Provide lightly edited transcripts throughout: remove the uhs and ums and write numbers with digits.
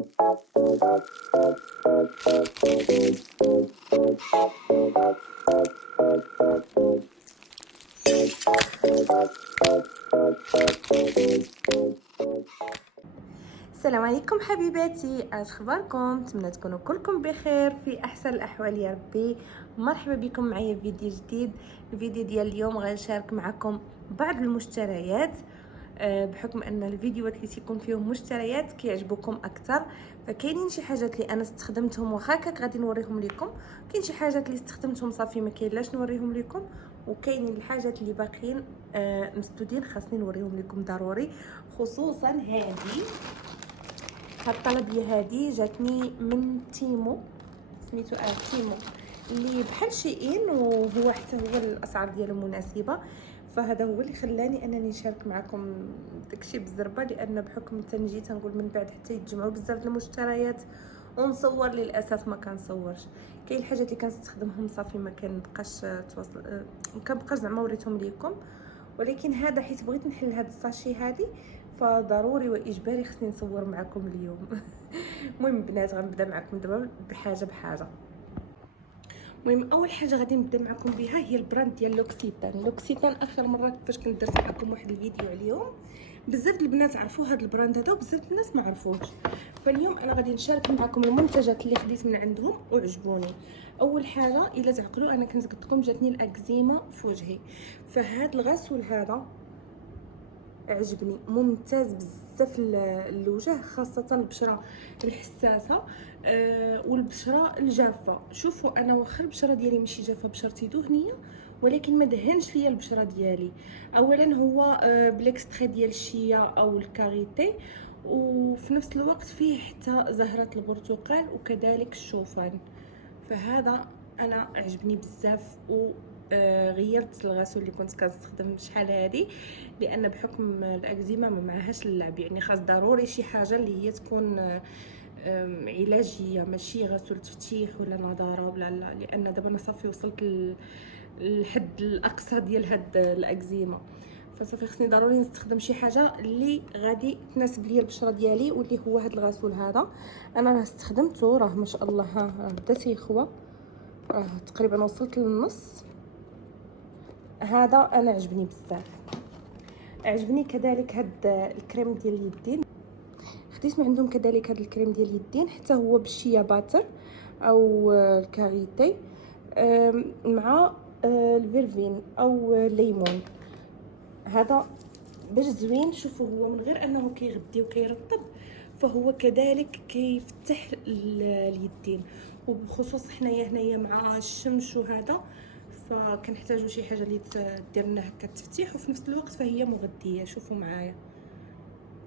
السلام عليكم حبيباتي، اش اخباركم؟ نتمنى تكونوا كلكم بخير في احسن الاحوال يا ربي. مرحبا بكم معايا في فيديو جديد. الفيديو ديال اليوم غنشارك معكم بعض المشتريات، بحكم ان الفيديوهات اللي تيكون فيهم مشتريات كيعجبوكم اكثر. فكاينين شي حاجات اللي انا استخدمتهم واخا هكاك غادي نوريهم لكم، كاين شي حاجات اللي استخدمتهم صافي ما كاينلاش نوريهم لكم، وكاينين الحاجات اللي باقيين مسدودين خاصني نوريهم لكم ضروري. خصوصا هذه الطلبيه هذه جاتني من تيمو، سميتو تيمو اللي بحال شيئين، وهو حتى هو الاسعار ديالو مناسبه. فهذا هو اللي خلاني انني نشارك معكم داكشي بالزربه، لان بحكم تنجي تنقول من بعد حتى يتجمعوا بزاف المشتريات ونصور، للاسف ما كنصورش. كاين الحاجات اللي كنستخدمهم صافي ما كنبقاش توصل، ما كنبقاش زعما وريتهم ليكم، ولكن هذا حيت بغيت نحل هاد الساشي هذه فضروري واجباري خصني نصور معكم اليوم. المهم بنات، غنبدا معكم دابا بحاجه بحاجه. المهم اول حاجه غادي نبدا معكم بها هي البراند ديال لوكسيتان. لوكسيتان اخر مره فاش كنت درت معكم واحد الفيديو عليهم بزاف البنات عرفوا هذا البراند هذا وبزاف الناس ما عرفوش. فاليوم انا غادي نشارك معكم المنتجات اللي خديت من عندهم وعجبوني. اول حاجه الا تعقلوا، انا كنت قلت لكم جاتني الاكزيما في وجهي، فهاد الغسول هذا عجبني ممتاز بزاف الوجه، خاصه البشره الحساسه والبشره الجافه. شوفوا انا واخا البشره ديالي ماشي جافه، بشرتي دهنيه، ولكن ما دهنش ليا البشره ديالي. اولا هو بليكستري ديال الشيا او الكاريتي، وفي نفس الوقت فيه حتى زهره البرتقال وكذلك الشوفان. فهذا انا عجبني بزاف، و غيرت الغسول اللي كنت كنستخدم شحال هذه، لان بحكم الاكزيما ما معهاش اللعب، يعني خاص ضروري شي حاجه اللي هي تكون علاجيه، ماشي غسول تفتيح ولا نضاره ولا لا، لان دابا انا صافي وصلت للحد الاقصى ديال هاد الاكزيما. فصافي خصني ضروري نستخدم شي حاجه اللي غادي تناسب ليا البشره ديالي، واللي هو هاد الغسول هذا. انا راه استخدمته، راه ما شاء الله راه بدا تيخوى، راه تقريبا وصلت للنص. هذا انا عجبني بزاف. عجبني كذلك هاد الكريم ديال اليدين، خديت من عندهم كذلك هاد الكريم ديال اليدين، حتى هو بالشيا باتر او الكاريتي مع الفيرفين او الليمون. هذا باش زوين. شوفوا هو من غير انه كيغدي وكيرطب، فهو كذلك كيفتح اليدين، وبخصوص هنايا مع الشمس وهذا، فكنحتاجوا شي حاجه اللي دير لنا هكا التفتيح، وفي نفس الوقت فهي مغذيه. شوفوا معايا،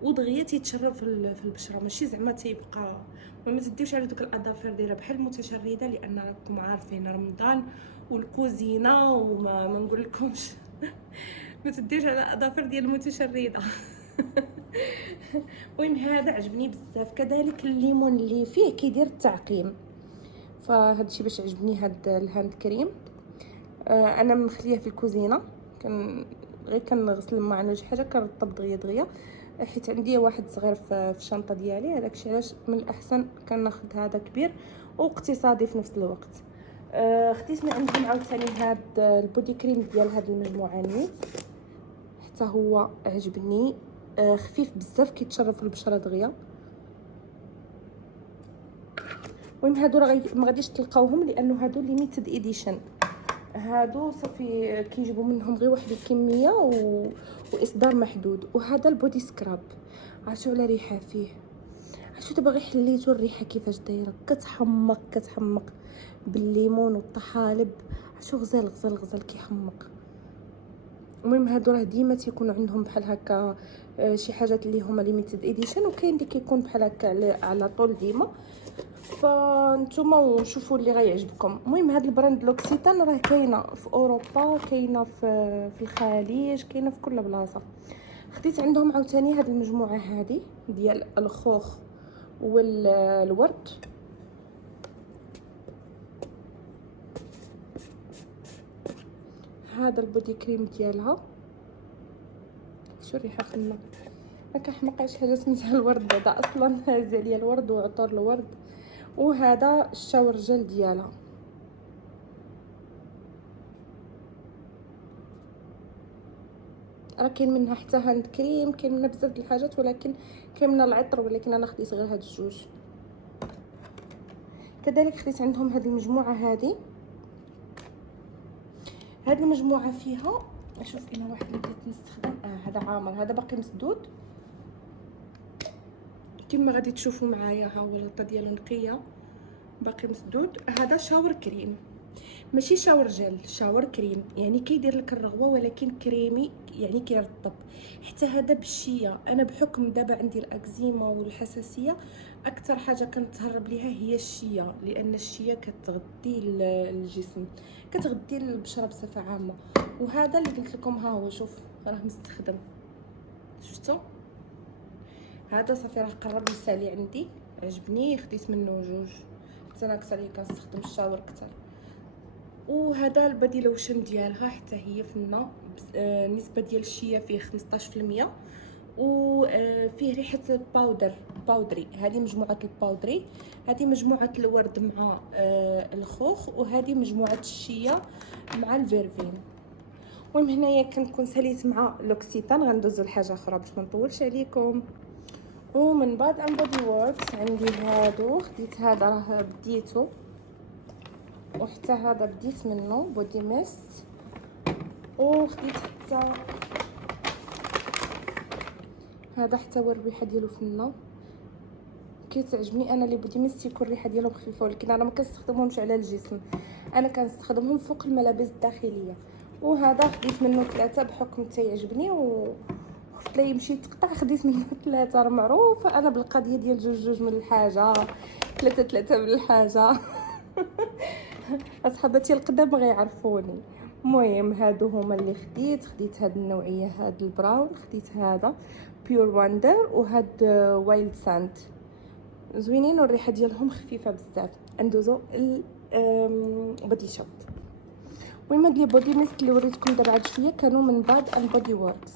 ودغيا تيتشرب في البشره، ماشي زعما تيبقى. وما تديوش على دوك الاظافر دايره بحال المتشرده، لان راكم عارفين رمضان والكوزينه وما ما نقول لكمش. ما تديوش على الاظافر ديال المتشرده. المهم هذا عجبني بزاف. كذلك الليمون اللي فيه كيدير التعقيم، فهذا الشيء باش عجبني هاد الهاند كريم. انا مخليه في الكوزينه، غير كنغسل الماء ولا شي حاجه كنرطب دغيا حيت عندي واحد صغير في الشنطه ديالي. هذاك الشيء علاش من الاحسن كناخذ هذا كبير واقتصادي في نفس الوقت. خديت من عندهم عاوتاني هاد البودي كريم ديال هاد المجموعه نيت، حتى هو عجبني. خفيف بزاف، كيتشرب في البشره دغيا. المهم هادو راه ما غاديش تلقاوهم، لانه هادو ليميتد اديشن. هادو صافي كيجيبوا منهم غير واحد الكميه واصدار محدود. وهذا البودي سكراب، عرفتوا على ريحه فيه؟ عرفتوا دابا غير حليتو الريحه كيفاش دايره، كتحمق بالليمون والطحالب. عرفتوا غزال غزال غزال كيحمق. المهم هادو راه ديما تيكونوا عندهم بحال هكا شي حاجات اللي هما ليميتد اديشن، وكاين اللي كيكون بحال هكا على طول ديما. فانتوما وشوفوا اللي غيعجبكم. المهم هاد البراند لوكسيتان راه كاينه في اوروبا، كاينه في الخليج، كاينه في كل بلاصه. خديت عندهم عاوتاني هاد المجموعه هذه ديال الخوخ والورد. هذا البودي كريم ديالها، شو الريحه فنه. ما كنحمقش حاجه سميتها الورد. هذا اصلا هاز عليا الورد وعطور الورد. وهذا الشاور جل ديالها. راه كاين منها حتى هاند كريم، كاين منها بزاف د الحاجات، ولكن كاين منها العطر، ولكن انا خديت غير هاد الجوج. كذلك خديت عندهم هاد المجموعه هذه. هاد المجموعه فيها شوف انا واحد اللي بديت نستخدم. هذا عامر، هذا باقي مسدود كما غادي تشوفوا معايا. ها هو الغطا ديالو نقيه باقي مسدود. هذا شاور كريم، ماشي شاور جل، شاور كريم، يعني كيدير لك الرغوه ولكن كريمي، يعني كيرطب. حتى هذا بالشيه. انا بحكم دابا عندي الاكزيما والحساسيه، اكثر حاجه كنتهرب ليها هي الشيه، لان الشيه كتغذي الجسم، كتغذي البشره بصفه عامه. وهذا اللي قلت لكم ها هو، شوف راه مستخدم، شفتوا هذا صافي راه قرب يسالي عندي، عجبني خديت منه جوج. انا اكثر اللي كنستخدم الشاور اكثر. وهذا البادي لوشن ديالها حتى هي فنه. النسبه ديال الشيه فيه 15%، وفيه ريحه باودري. هذه مجموعه الباودري، هذه مجموعه الورد مع الخوخ، وهذه مجموعه الشيه مع الفيرفين. المهم هنايا كنكون ساليت مع لوكسيتان. غندوز لحاجه اخرى باش ما نطولش عليكم. ومن بعد ان بودي ووركس عندي هادو. خديت هذا راه بديتو، وحتى هذا بديت منه بودي ميست. وخديت حتى هذا، حتى هو الريحه ديالو فنه كيتعجبني. انا اللي بودي ميست يكون الريحه ديالهم خفيفه، ولكن انا ما كنستخدمهمش على الجسم، انا كنستخدمهم فوق الملابس الداخليه. وهذا خديت منه 3 بحكم تيعجبني، وخفت لا يمشي يتقطع، خديت منه 3. راه معروفه انا بالقضيه ديال جوج من الحاجه، 3 من الحاجه. اصحاباتي القدام غيعرفوني. المهم هادو هما اللي خديت هاد النوعيه، هاد البراون، خديت هذا بيور واندر، وهاد وايلد ساند. زوينين والريحه ديالهم خفيفه بزاف. ندوزو بودي شوب. المهم هاد لي بودي ميست اللي وريتكم دابا عاد شويه كانوا من بعد ان بودي ووركس.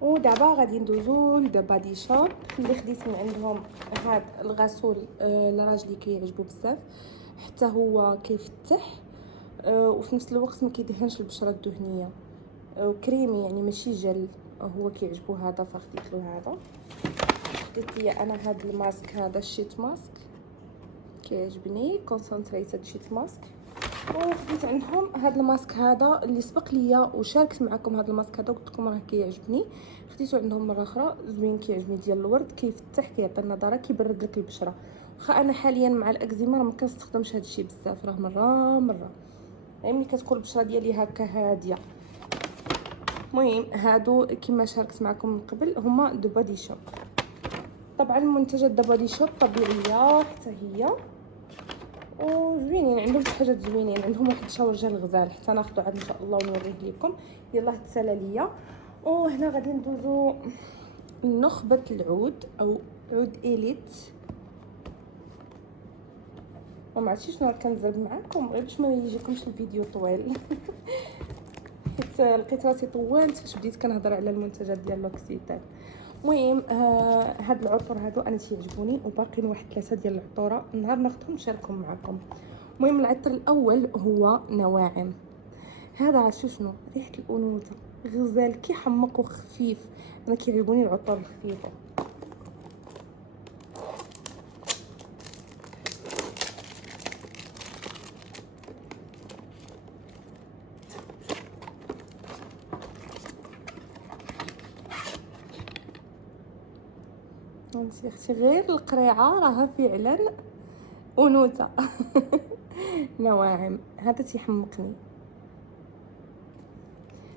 ودابا غادي ندوزو لبادي شوب اللي خديت من عندهم هاد الغسول لراجلي كيعجبو بزاف، حتى هو كيفتح وفي نفس الوقت ما كيدهنش البشره الدهنيه، وكريمي يعني ماشي جل. هو كيعجبو هذا فخديت له هذا. خديت لي انا هاد الماسك، هذا الشيت ماسك كيعجبني، كونسنتريتد شيت ماسك. وخديت عندهم هذا الماسك هذا اللي سبق ليا وشاركت معكم. هذا الماسك هذا قلت لكم راه كيعجبني، خديته عندهم مره اخرى. زوين كيعجبني، ديال الورد، كيفتح، كيعطي النضاره، كيبرد لك البشره. واخا انا حاليا مع الاكزيما راه ما كنستخدمش هذا الشيء بزاف، راه مره يعني ملي كتكون البشره ديالي هكا هاديه. المهم هادو كما شاركت معكم من قبل هما دو بادي شوب. طبعا المنتجات دو بادي شوب طبيعيه حتى هي، وزوينين، عندهم حاجات زوينين. عندهم واحد شاور جل غزال، حتى ناخذو عاد ان شاء الله ونوريه لكم. يلاه تسالى ليا. وهنا غادي ندوزو نخبه العود او عود اليت. وما عرفتش شنو كنزرب معكم غير باش ما يجيكمش الفيديو طويل. حيت لقيت راسي طولت فاش بديت كنهضر على المنتجات ديال لوكسيتان. المهم هاد العطور هادو انا تيعجبوني، وباقيين واحد 3 ديال العطوره نهار ناخذهم نشاركهم معكم. المهم العطر الاول هو نواعم. هذا عرفتوا شنو ريحه الانوثه، غزال كيحمق وخفيف. انا كيعجبوني العطور الخفيفه. انت اختي غير القريعه راها فعلا انوثه. نواعم هذا تيحمقني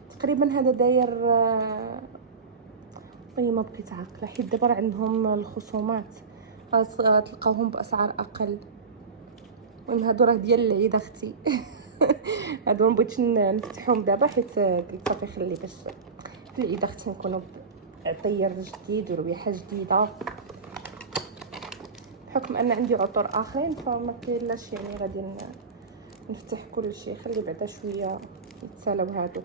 تقريبا. هذا داير طيب ما بقيت عاقله، حيت دابا عندهم الخصومات تلقاوهم باسعار اقل. المهم هادو راه ديال العيد اختي. هادو ما بغيتش نفتحهم دابا، حيت قلت صافي خلي باش في العيد اختي نكونوا عطير جديد وريحه جديده. بحكم ان عندي عطور اخرين فما كاينلاش يعني غادي نفتح كل شيء، خلي بعدا شويه يتسالاو هادو.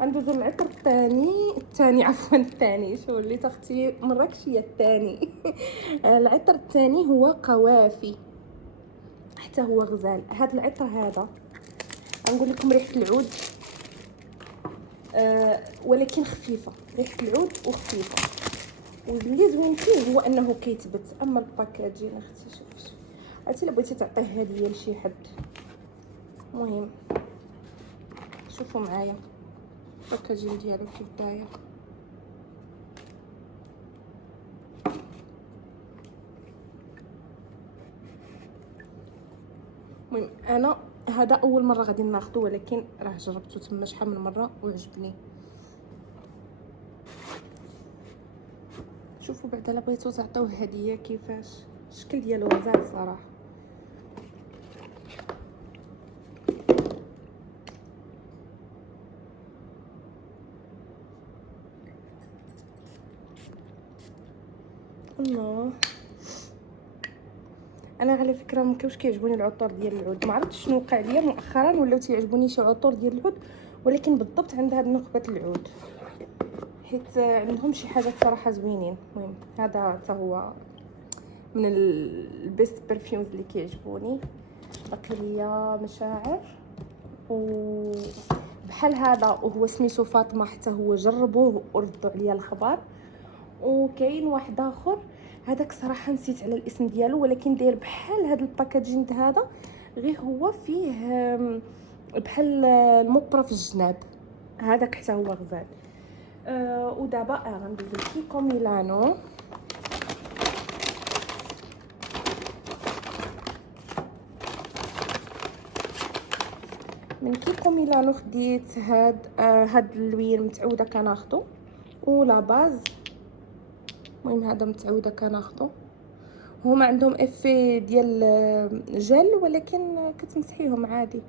غندوزو للعطر الثاني عفوا الثاني. شو وليت اختي مراكشيه الثاني. العطر الثاني هو قوافي، حتى هو غزال. هذا العطر هذا غنقول لكم ريحه العود، ولكن خفيفه، ريحه العود وخفيفه. واللي زوين فيه هو انه كيتبت. اما الباكاجين اختي شوف عرفتي الا بغيتي تعطيه هديه لشي حد. المهم شوفوا معايا الباكاجين ديالو كيف داير. المهم انا هذا اول مره غادي ناخذه، ولكن راه جربته تما شحال من مره وعجبني. شوفوا بعدا الا بغيتو تعطيوه هديه كيفاش الشكل ديالو غزال صراحه. الله، انا على فكره مكاوش كيعجبوني العطور ديال العود. ما عرفتش شنو وقع ليا مؤخرا، ولاو تيعجبوني شي عطور ديال العود، ولكن بالضبط عند هاد نخبه العود، حيت عندهم شي حاجات صراحه زوينين. المهم هذا حتى هو من البيست برفيومز اللي كيعجبوني. باقي ليا مشاعر وبحال هذا، وهو سميتو فاطمه، حتى هو جربوه وردوا عليا الخبر. وكاين واحد اخر هذاك صراحه نسيت على الاسم ديالو، ولكن داير بحال هذا الباكاجين هذا، غير هو فيه بحال المبره في الجناب. هذاك حتى هو غزال. ودابا غندوز لكيكو ميلانو. من كيكو ميلانو خديت هاد اللوين متعوده كناخدو ولا باز. المهم هذا متعوده كناخدو. هما عندهم افي ديال جل، ولكن كتمسحيهم عادي،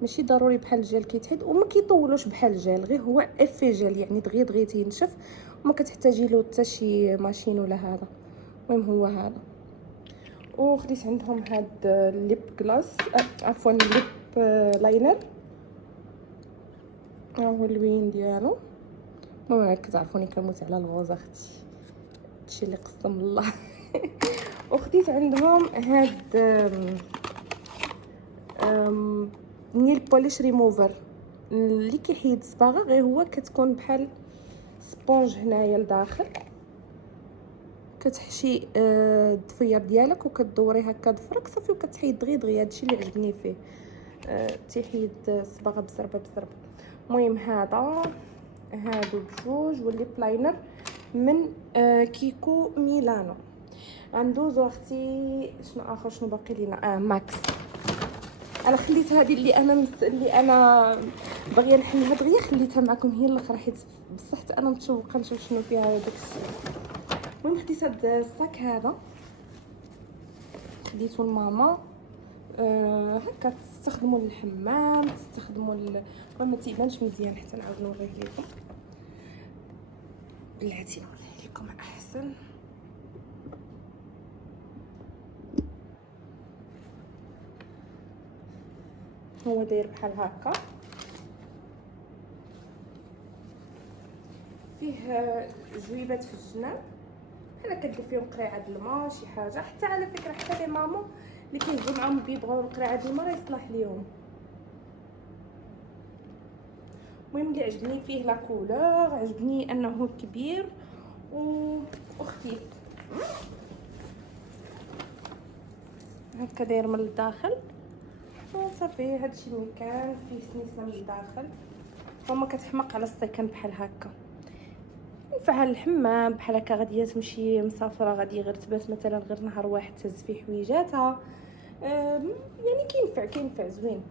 ماشي ضروري بحال الجل كيتحيد، وما كيطولوش بحال الجل، غير هو افي جل يعني دغيا دغيا تينشف وما كتحتاجي له حتى شي ماشين ولا هذا. المهم هو هذا. وخديت عندهم هاد الليب كلاس، عفوا الليب لاينر. ها هو اللوين ديالو. المهم كتعرفوني كنموت على الغوز اختي، هادشي اللي قسم الله. وخديت عندهم هاد نيل بوليش ريموفر اللي كيحيد الصباغه، غير هو كتكون بحال سبونج هنايا لداخل، كتحشي الضفير ديالك وكدوري هكا ضفرك صافي وكتحيد دغيا. هادشي اللي عجبني فيه، تيحيد الصباغه بزربه. المهم هادو بجوج. والليب لاينر من كيكو ميلانو. غندوزو اختي شنو باقي لينا؟ ماكس. انا خليت هذه اللي انا باغيه نحلها دغيا، خليتها معكم هي الاخرى، حيت بصح انا متشوقه نشوف شنو فيها داكشي. المهم خديت هذا الصاك هذا، خديتو لماما. هكا تستخدموا للحمام، تستخدموا ما تيبانش مزيان حتى نعاود نوريه لكم. بلاتي نوريه لكم احسن. هو داير بحال هكا، فيه جويبات في الجناب بحال كدير فيهم قريعه الماء شي حاجه. حتى على فكره حتى لي ماما اللي كيهزوا معاهم بيبغوا قريعه الماء راه يصلح ليهم. المهم اللي عجبني فيه لا كولور، عجبني انه كبير وخفيف هكا داير من الداخل وصافي. هادشي اللي كان فيه سنيسه من الداخل، ماما كتحمق على السكن بحال هكا، ينفع الحمام بحال هكا. غاديه تمشي مسافره، غادي غير تبات مثلا غير نهار واحد تهز فيه حويجاتها، يعني كينفع زوين.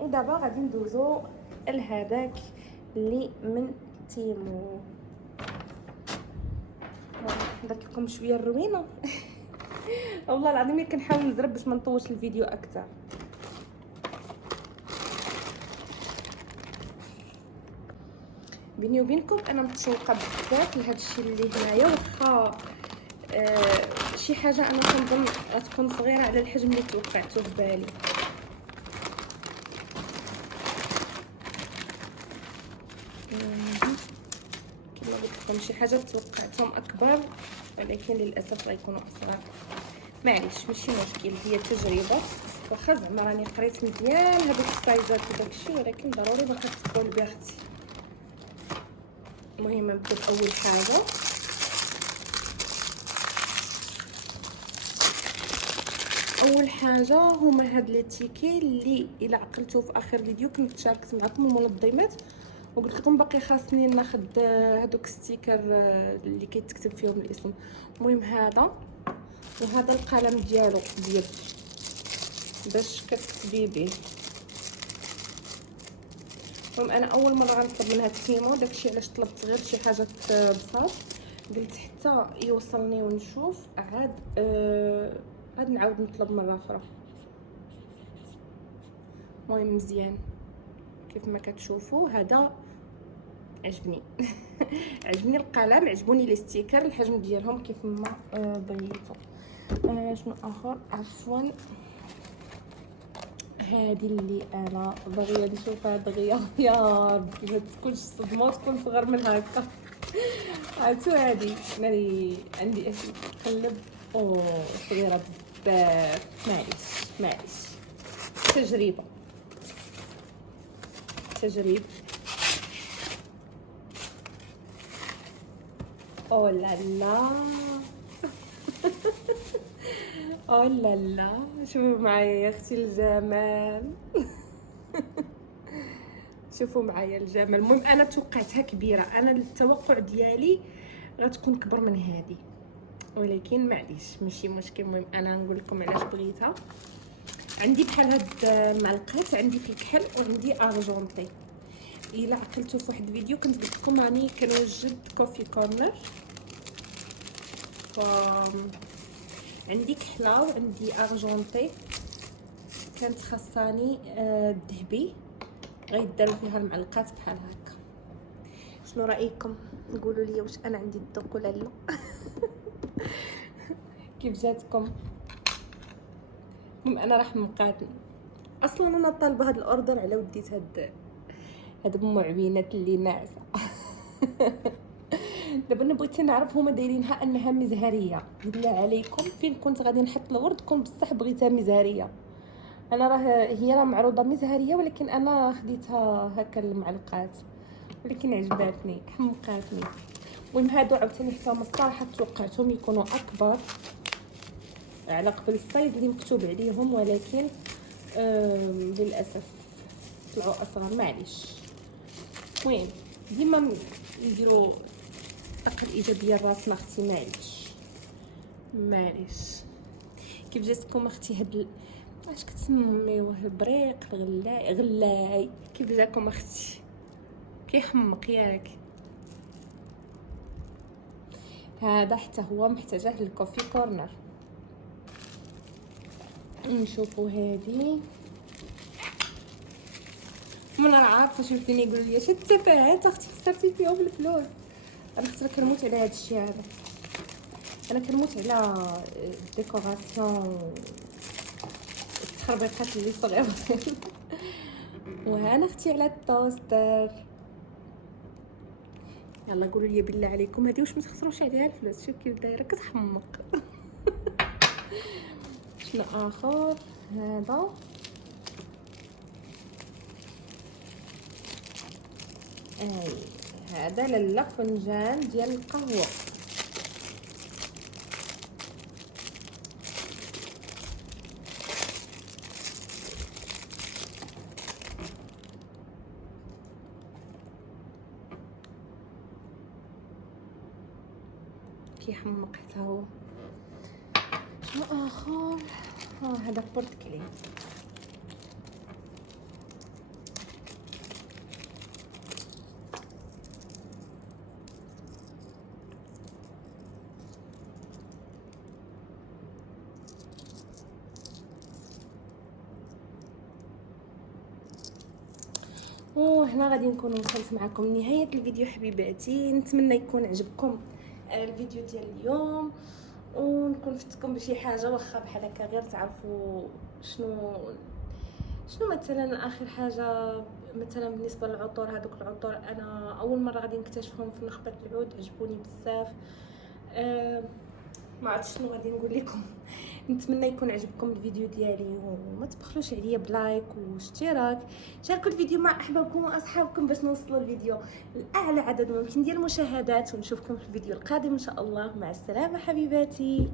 ودابا غادي ندوزو لهداك اللي من تيمو. درت لكم شويه الروينه. والله العظيم كنحاول نزرب باش ما نطولش الفيديو اكثر. بيني وبينكم انا متشوقه بزاف لهذا الشيء اللي هنايا، واخا شي حاجه انا كنظن غتكون صغيره على الحجم اللي توقعته في بالي. قلت لكم شي حاجه توقعتهم اكبر ولكن للاسف غيكونوا اصغر. معليش ماشي مشكل، هي تجربه. واخا زعما راني قريت مزيان هذوك السايزات وداكشي، ولكن ضروري ما كتقول بها اختي. المهم نبدا باول حاجه. اول حاجه هما هاد لي تيكي اللي الا عقلتو في اخر فيديو كنت شاركت معكم المنظمات وقلت لكم باقي خاصني ناخذ هادوك ستيكر اللي كيتكتب فيهم الاسم. المهم هذا وهذا القلم ديالو ديال باش كتكتبي به. المهم انا اول مره غنطلب من هاد تيمو، داكشي علاش طلبت غير شي حاجه بساط، قلت حتى يوصلني ونشوف عاد غادي نعاود نطلب مره اخرى. المهم مزيان كيف ما كتشوفوا هذا عجبني. عجبني القلم، عجبوني لي ستيكر الحجم ديالهم كيف ما بغيتو. شنو اخر؟ عفوا هذه اللي انا باغيه نشوفها دغيا. يا ربي ما تكونش صدمه تكون صغر من هكا. عرفتو هذه مالي عندي اسم نقلب صغيره بزاف. معليش تجربه. او لا لا. او لا لا، شوفوا معايا يا اختي الجمال. شوفوا معايا الجمال. المهم انا توقعتها كبيره، انا التوقع ديالي غتكون كبر من هذه، ولكن معليش ماشي مشكل. المهم انا نقول لكم علاش بغيتها. عندي بحال هاد المعلقات، عندي في الكحل وعندي ارجونتي. الا عقلتوا في واحد الفيديو كنت قلت لكم راني كنوجد كوفي كورنر، عندي كحله وعندي ارجونتي كانت خاصاني الذهبي غيداروا فيها المعلقات بحال هكا. شنو رايكم؟ قولوا لي واش انا عندي الذوق ولا لا. كيف جاتكم؟ المهم انا راح مقاتل اصلا، انا طالبه هذا الاوردر على وديت هاد المعوينات اللي ناعسه. دابا انا بغيت نعرف هما دايرينها انها مزهريه. بالله عليكم فين كنت غادي نحط الورد كون بصح بغيتها مزهريه. انا هي معروضه مزهريه ولكن انا خديتها هكا المعلقات، ولكن عجباتني حمقاتني. المهم هادو عاوتاني حتى هما الصراحه توقعتهم يكونوا اكبر على قبل السايز اللي مكتوب عليهم، ولكن للاسف طلعوا اصغر. معليش المهم ديما نديروا الطاقه الايجابيه لراسنا اختي. معليش كيف جاتكم اختي هاد اش كتسميوه البريق غلاي كيف جاكم اختي؟ كيحمق ياك؟ هذا حتى هو محتاجه للكوفي كورنر. نشوفوا هذه من راه عارفه شفتيني يقولوا لي شي التفاهات اختي خسرتي فيهم الفلوس. انا خسرت كنموت على هذا الشيء هذا، انا كنموت على الديكوراسيون التخربيقات اللي صغيره. وانا اختي على التوستر. يلا قولوا لي بالله عليكم هذه واش ما تخسروش عليها الفلوس؟ شوف كيف دايره كتحمق. شنو اخر؟ هذا هذا لاله فنجان ديال القهوه. كيحمق حتى هو. شنو اخر؟ هذا بورتكلي. وهنا غادي نكون وصلت معكم لنهايه الفيديو حبيباتي. نتمنى يكون عجبكم الفيديو ديال اليوم، ونكون فتكم بشي حاجه واخا بحال هكا غير تعرفوا شنو مثلا اخر حاجه مثلا بالنسبه للعطور، هذوك العطور انا اول مره غادي نكتشفهم في نخبه العود، عجبوني بزاف. ما عرفتش شنو غادي نقول لكم. نتمنى يكون عجبكم الفيديو ديالي، وما تبخلوش عليا بلايك واشتراك. شاركوا الفيديو مع احبابكم واصحابكم باش نوصلوا الفيديو لاعلى عدد ممكن ديال المشاهدات، ونشوفكم في الفيديو القادم ان شاء الله. مع السلامه حبيباتي.